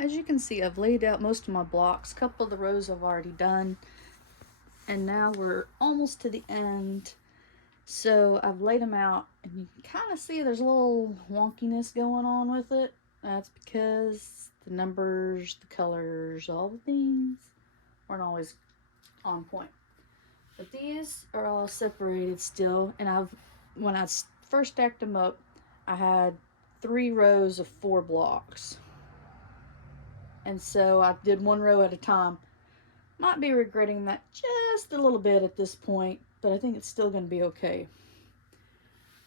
as you can see, I've laid out most of my blocks. A couple of the rows I've already done. And now we're almost to the end. So I've laid them out, and you can kind of see there's a little wonkiness going on with it. That's because the numbers, the colors, all the things weren't always on point. But these are all separated still, and when I first stacked them up, I had 3 rows of 4 blocks. And so I did 1 row at a time. Might be regretting that just a little bit at this point, but I think it's still going to be okay.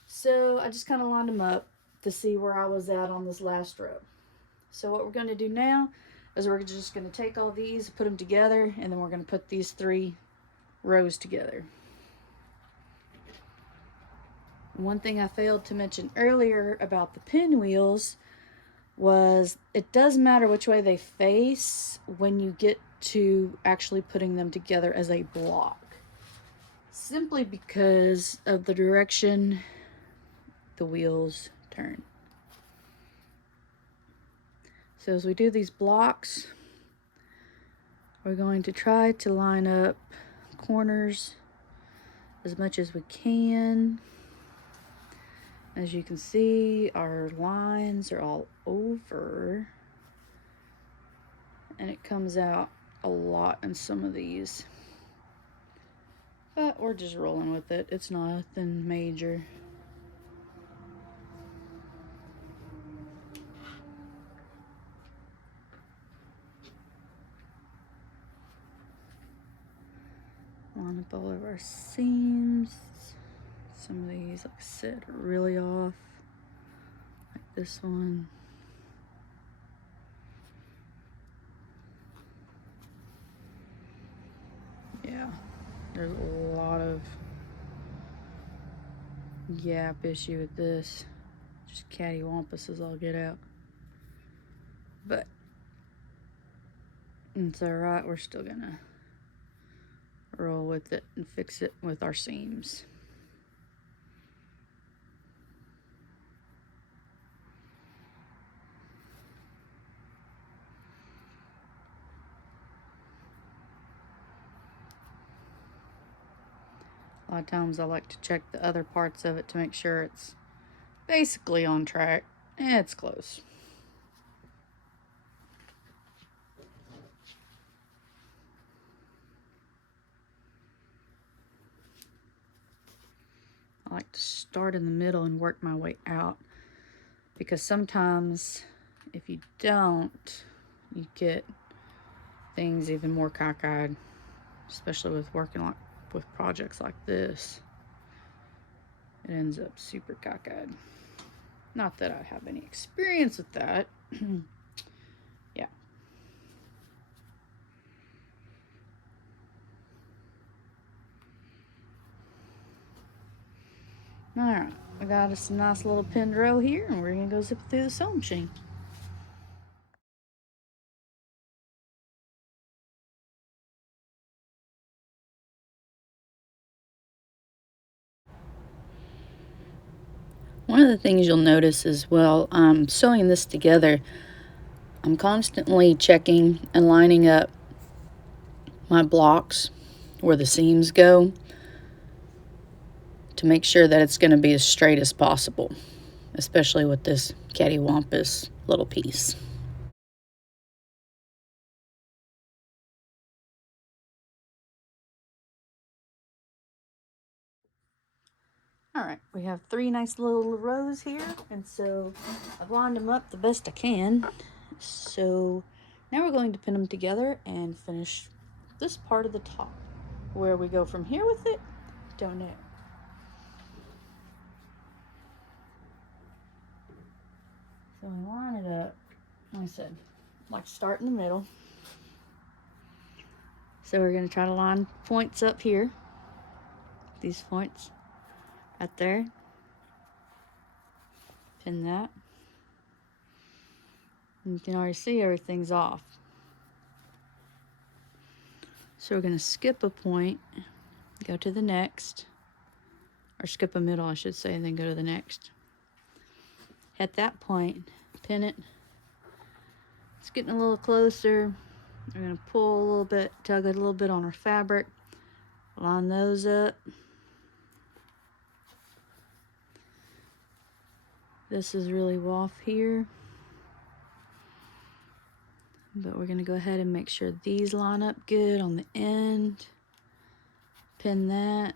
So I just kind of lined them up to see where I was at on this last row. So what we're going to do now is we're just going to take all these, put them together, and then we're going to put these 3 rows together. One thing I failed to mention earlier about the pinwheels was it does matter which way they face when you get to actually putting them together as a block, simply because of the direction the wheels turn. So as we do these blocks, we're going to try to line up corners as much as we can. As you can see, our lines are all over, and it comes out a lot in some of these. But we're just rolling with it. It's nothing major. Line up all of our seams. Some of these, like I said, are really off. Like this one. Yeah, there's a lot of gap issue with this. Just cattywampus as I'll get out. But it's alright, we're still gonna roll with it and fix it with our seams. A lot of times I like to check the other parts of it to make sure it's basically on track. It's close. I like to start in the middle and work my way out, because sometimes if you don't, you get things even more cockeyed, especially with working with projects like this. It ends up super cockeyed. Not that I have any experience with that. Yeah. Alright, we got us a nice little pinned row here, and we're gonna go zip it through the sewing machine. One of the things you'll notice is while I'm sewing this together, I'm constantly checking and lining up my blocks where the seams go to make sure that it's going to be as straight as possible, especially with this cattywampus little piece. All right, we have 3 nice little rows here, and so I've lined them up the best I can. So now we're going to pin them together and finish this part of the top. Where we go from here with it, don't know. So we line it up, like I said, like start in the middle. So we're going to try to line points up here, these points right there. Pin that. And you can already see everything's off. So we're going to skip a point, go to the next, or skip a middle, I should say, and then go to the next. At that point, pin it, It's getting a little closer. We're going to pull a little bit, tug it a little bit on our fabric, line those up. This is really off here, but we're going to go ahead and make sure these line up good on the end. Pin that.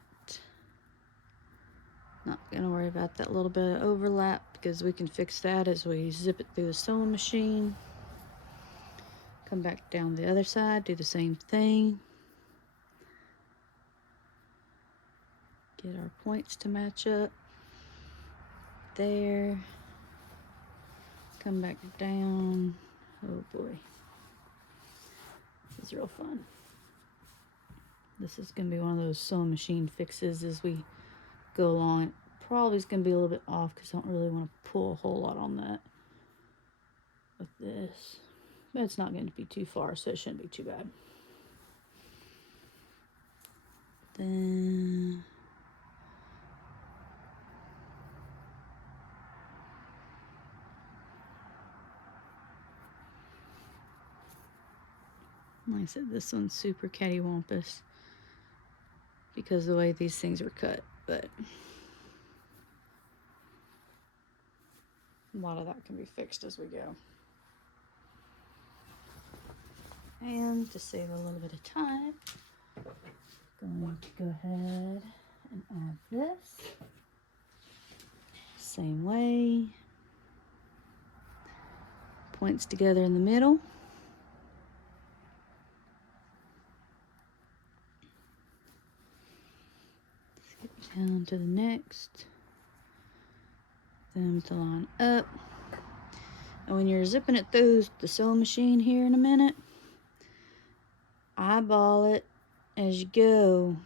Not going to worry about that little bit of overlap because we can fix that as we zip it through the sewing machine. Come back down the other side, do the same thing. Get our points to match up. There. Come back down. Oh boy. This is real fun. This is going to be one of those sewing machine fixes as we go along. It probably is going to be a little bit off because I don't really want to pull a whole lot on that with this. But it's not going to be too far, so it shouldn't be too bad. Then like I said, this one's super cattywampus because of the way these things are cut, but a lot of that can be fixed as we go. And to save a little bit of time, I'm going to go ahead and add this. Same way. Points together in the middle. Skip down to the next. Them to line up. And when you're zipping it through the sewing machine here in a minute, eyeball it as you go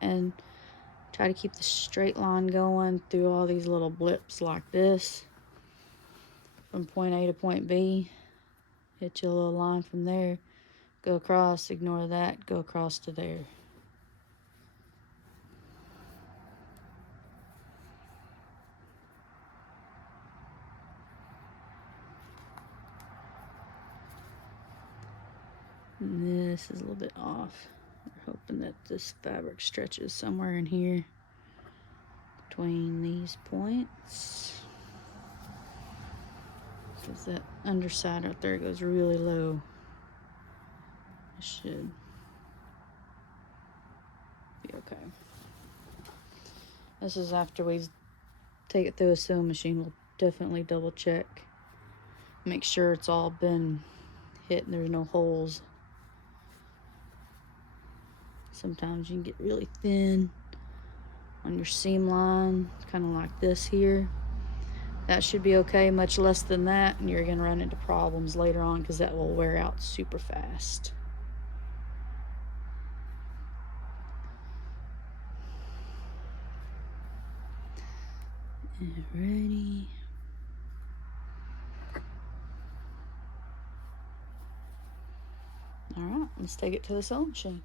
and try to keep the straight line going through all these little blips like this. From point A to point B, hit your little line from there, go across, ignore that, go across to there. And this is a little bit off. We're hoping that this fabric stretches somewhere in here between these points. Because that underside right there goes really low. It should be okay. This is after we take it through a sewing machine. We'll definitely double check. Make sure it's all been hit and there's no holes. Sometimes you can get really thin on your seam line, kind of like this here. That should be okay, much less than that, and you're gonna run into problems later on because that will wear out super fast. Alrighty. All right, let's take it to the sewing machine.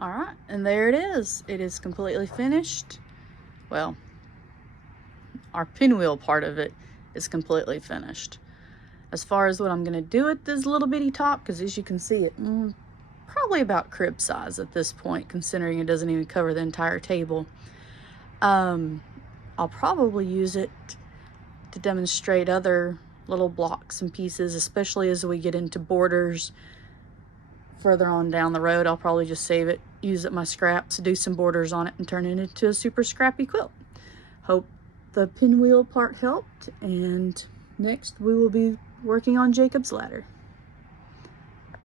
All right, and there it is. It is completely finished. Well, our pinwheel part of it is completely finished. As far as what I'm gonna do with this little bitty top, because as you can see, it probably about crib size at this point, considering it doesn't even cover the entire table. I'll probably use it to demonstrate other little blocks and pieces, especially as we get into borders further on down the road. I'll probably just save it, use it my scraps, do some borders on it, and turn it into a super scrappy quilt. Hope the pinwheel part helped, and next we will be working on Jacob's ladder.